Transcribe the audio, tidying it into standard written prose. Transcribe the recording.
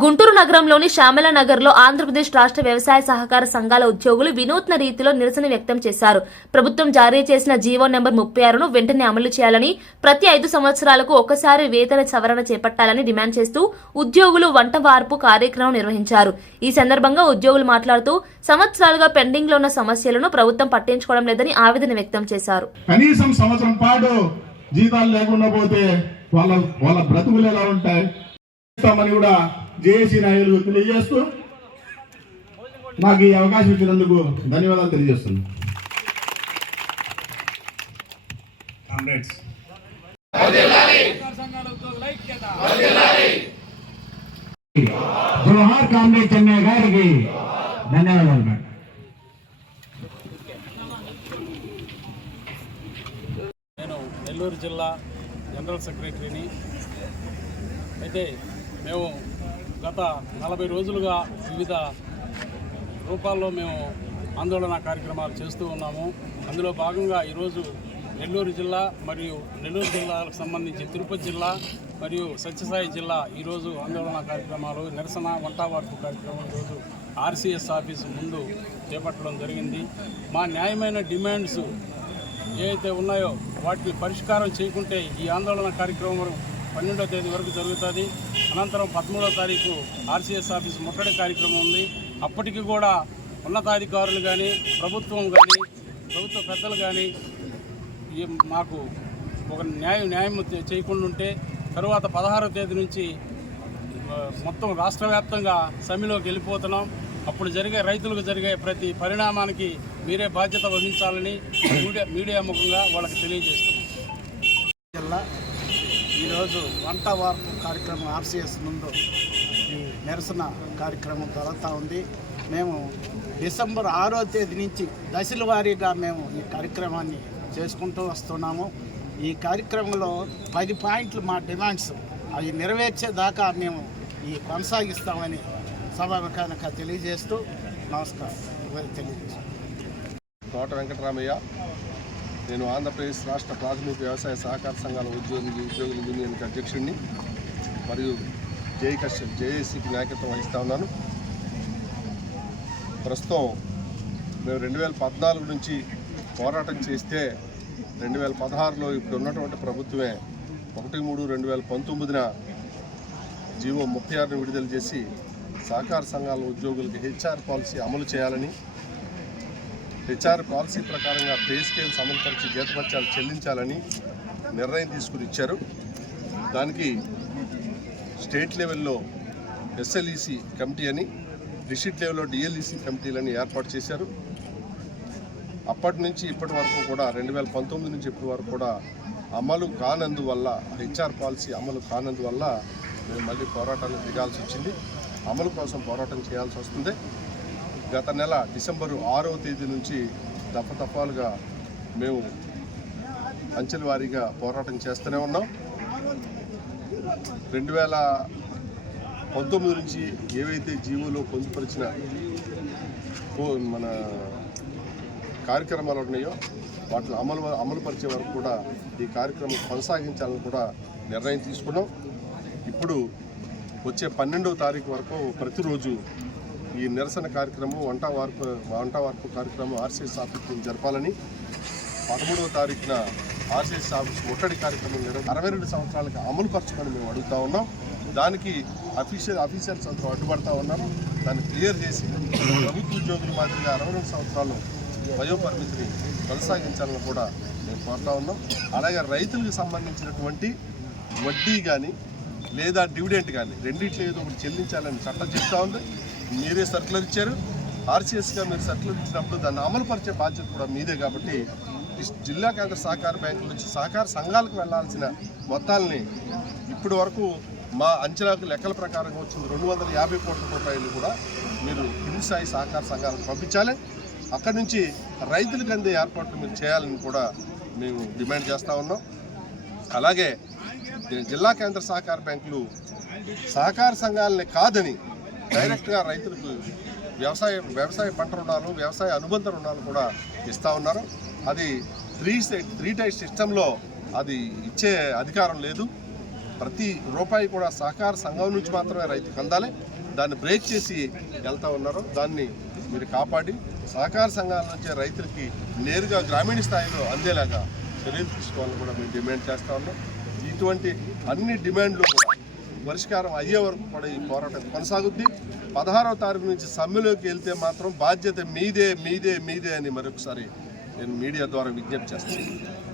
గుంటూరు నగరంలోని శ్యామల నగర్లో ఆంధ్రప్రదేశ్ రాష్ట్ర వ్యవసాయ సహకార సంఘాల ఉద్యోగులు వినూత్న రీతిలో నిరసన వ్యక్తం చేశారు. ప్రభుత్వం జారీ చేసిన జీవో నెంబర్ 36ను వెంటనే అమలు చేయాలని, ప్రతి 5 సంవత్సరాలకు ఒకసారి వేతన సవరణ చేపట్టాలని డిమాండ్ చేస్తూ ఉద్యోగులు వంట వార్పు కార్యక్రమం నిర్వహించారు. ఈ సందర్భంగా ఉద్యోగులు మాట్లాడుతూ సంవత్సరాలుగా పెండింగ్ లో ఉన్న సమస్యలను ప్రభుత్వం పట్టించుకోవడం లేదని ఆవేదన వ్యక్తం చేశారు. కనీసం సంవత్సరం పాటు జీతాలు లేకుండా పోతే వాళ్ళ బ్రతుకులు ఎలా ఉంటాయి కూడా జేఏసీ నాయకులు తెలియజేస్తూ నాకు ఈ అవకాశం ఇచ్చినందుకు ధన్యవాదాలు తెలియజేస్తున్నాను. జోహార్ కామ్రేడ్ చెన్నయ్య గారికి ధన్యవాదాలు. నేను నెల్లూరు జిల్లా జనరల్ సెక్రటరీని. అయితే మేము గత 40 రోజులుగా వివిధ రూపాల్లో మేము ఆందోళన కార్యక్రమాలు చేస్తూ ఉన్నాము. అందులో భాగంగా ఈరోజు నెల్లూరు జిల్లా మరియు నెల్లూరు జిల్లాలకు సంబంధించి తిరుపతి జిల్లా మరియు సత్యసాయి జిల్లా ఈరోజు ఆందోళన కార్యక్రమాలు, నిరసన వంట వార్పు కార్యక్రమం ఈరోజు ఆర్సీఎస్ ఆఫీసు ముందు చేపట్టడం జరిగింది. మా న్యాయమైన డిమాండ్స్ ఏవైతే ఉన్నాయో వాటిని పరిష్కారం చేయకుంటే ఈ ఆందోళన కార్యక్రమం 12వ తేదీ వరకు జరుగుతుంది. అనంతరం 13వ తారీఖు ఆర్సీఎస్ ఆఫీస్ ముట్టడి కార్యక్రమం ఉంది. అప్పటికి కూడా ఉన్నతాధికారులు కానీ ప్రభుత్వం కానీ ప్రభుత్వ పెద్దలు కానీ మాకు ఒక న్యాయం చేయకుండా ఉంటే తరువాత 16వ తేదీ నుంచి మొత్తం రాష్ట్ర వ్యాప్తంగా సమ్మెలోకి వెళ్ళిపోతున్నాం. అప్పుడు రైతులకు జరిగే ప్రతి పరిణామానికి మీరే బాధ్యత వహించాలని మీడియా ముఖంగా వాళ్ళకి తెలియజేస్తున్నాం. ఈరోజు వంట వార్పు కార్యక్రమం ఆర్సీఎస్ ముందు ఈ నిరసన కార్యక్రమం జరుగుతూ ఉంది. మేము డిసెంబర్ 6వ తేదీ నుంచి దశల వారీగా మేము ఈ కార్యక్రమాన్ని చేసుకుంటూ వస్తున్నాము. ఈ కార్యక్రమంలో 10 పాయింట్లు మా డిమాండ్స్ అవి నెరవేర్చేదాకా మేము ఈ కొనసాగిస్తామని సభాముఖంగా తెలియజేస్తూ నమస్కారం తెలియజేస్తాం. తోట వెంకటరామయ్య. నేను ఆంధ్రప్రదేశ్ రాష్ట్ర ప్రాథమిక వ్యవసాయ సహకార సంఘాల ఉద్యోగుల యూనియన్కి అధ్యక్షుడిని మరియు జేఏసీకి నాయకత్వం వహిస్తూ ఉన్నాను. ప్రస్తుతం మేము 2014 నుంచి పోరాటం చేస్తే 2016లో ఇప్పుడు ఉన్నటువంటి ప్రభుత్వమే 1/3/2019న జీవో 36ను విడుదల చేసి సహకార సంఘాల ఉద్యోగులకి హెచ్ఆర్ పాలసీ అమలు చేయాలని, హెచ్ఆర్ పాలసీ ప్రకారంగా పే స్కేల్స్ అమలుపరిచి జీతభత్యాలు చెల్లించాలని నిర్ణయం తీసుకుని ఇచ్చారు. దానికి స్టేట్ లెవెల్లో ఎస్ఎల్ఈసి కమిటీ అని, డిస్ట్రిక్ట్ లెవెల్లో డిఎల్ఈసి కమిటీలని ఏర్పాటు చేశారు. అప్పటి నుంచి ఇప్పటి వరకు కూడా 2019 నుంచి ఇప్పటి వరకు కూడా అమలు కానందువల్ల, హెచ్ఆర్ పాలసీ అమలు కానందువల్ల మేము మళ్ళీ పోరాటానికి దిగాల్సి వచ్చింది. అమలు కోసం పోరాటం చేయాల్సి వస్తుంది. గత నెల డిసెంబరు 6వ తేదీ నుంచి దఫాలుగా మేము అంచెల వారీగా పోరాటం చేస్తూనే ఉన్నాం. 2019 నుంచి ఏవైతే జీవోలో పొందుపరిచిన మన కార్యక్రమాలు ఉన్నాయో వాటిని అమలుపరిచే వరకు కూడా ఈ కార్యక్రమం కొనసాగించాలని కూడా నిర్ణయం తీసుకున్నాం. ఇప్పుడు వచ్చే 12వ తారీఖు వరకు ప్రతిరోజు ఈ నిరసన కార్యక్రమం వంట వార్పు కార్యక్రమం ఆర్సీఎస్ ఆఫీస్ జరపాలని, 13వ తారీఖున ఆర్సీఎస్ ఆఫీస్ ముట్టడి కార్యక్రమం 62 సంవత్సరాలకు అమలు పరచుకొని మేము అడుగుతూ ఉన్నాం. దానికి ఆఫీసర్స్ అందరూ అడ్డుపడతా ఉన్నాం. దాన్ని క్లియర్ చేసి ప్రభుత్వ ఉద్యోగుల మాదిరిగా 62 సంవత్సరాలు వయోపరిమితిని కొనసాగించాలని కూడా మేము కోరుతా ఉన్నాం. అలాగే రైతులకు సంబంధించినటువంటి వడ్డీ కానీ లేదా డివిడెంట్ కానీ రెండింటిలో ఏదో ఒకటి చెల్లించాలని చట్టం చెప్తా ఉంది. మీరే సర్కులర్ ఇచ్చారు. ఆర్సీఎస్గా మీరు సర్కులర్ ఇచ్చినప్పుడు దాన్ని అమలు పరిచే బాధ్యత కూడా మీదే. కాబట్టి జిల్లా కేంద్ర సహకార బ్యాంకుల నుంచి సహకార సంఘాలకు వెళ్లాల్సిన మొత్తాలని ఇప్పటి వరకు మా అంచనాకు లెక్కల ప్రకారంగా వచ్చింది 250 కోట్ల రూపాయలు కూడా మీరు కింది స్థాయి సహకార సంఘాలకు పంపించాలి. అక్కడి నుంచి రైతులకు అందే ఏర్పాట్లు మీరు చేయాలని కూడా మేము డిమాండ్ చేస్తూ ఉన్నాం. అలాగే జిల్లా కేంద్ర సహకార బ్యాంకులు సహకార సంఘాలని కాదని డైరెక్ట్గా రైతులకు వ్యవసాయ పంట రుణాలు, వ్యవసాయ అనుబంధ రుణాలు కూడా ఇస్తూ ఉన్నారు. అది త్రీ టైర్ సిస్టంలో అది ఇచ్చే అధికారం లేదు. ప్రతి రూపాయి కూడా సహకార సంఘం నుంచి మాత్రమే రైతుకు అందాలి. దాన్ని బ్రేక్ చేసి వెళ్తూ ఉన్నారు. దాన్ని మీరు కాపాడి సహకార సంఘాల నుంచే రైతులకి నేరుగా గ్రామీణ స్థాయిలో అందేలాగా చర్యలు తీసుకోవాలని కూడా మేము డిమాండ్ చేస్తూ ఉన్నాం. ఇటువంటి అన్ని డిమాండ్లు కూడా పరిష్కారం అయ్యే వరకు కూడా ఈ పోరాటం కొనసాగుద్ది. 16వ తారీఖు నుంచి సమ్మెలోకి వెళ్తే మాత్రం బాధ్యత మీదే మీదే మీదే అని మరొకసారి నేను మీడియా ద్వారా విజ్ఞప్తి చేస్తాను.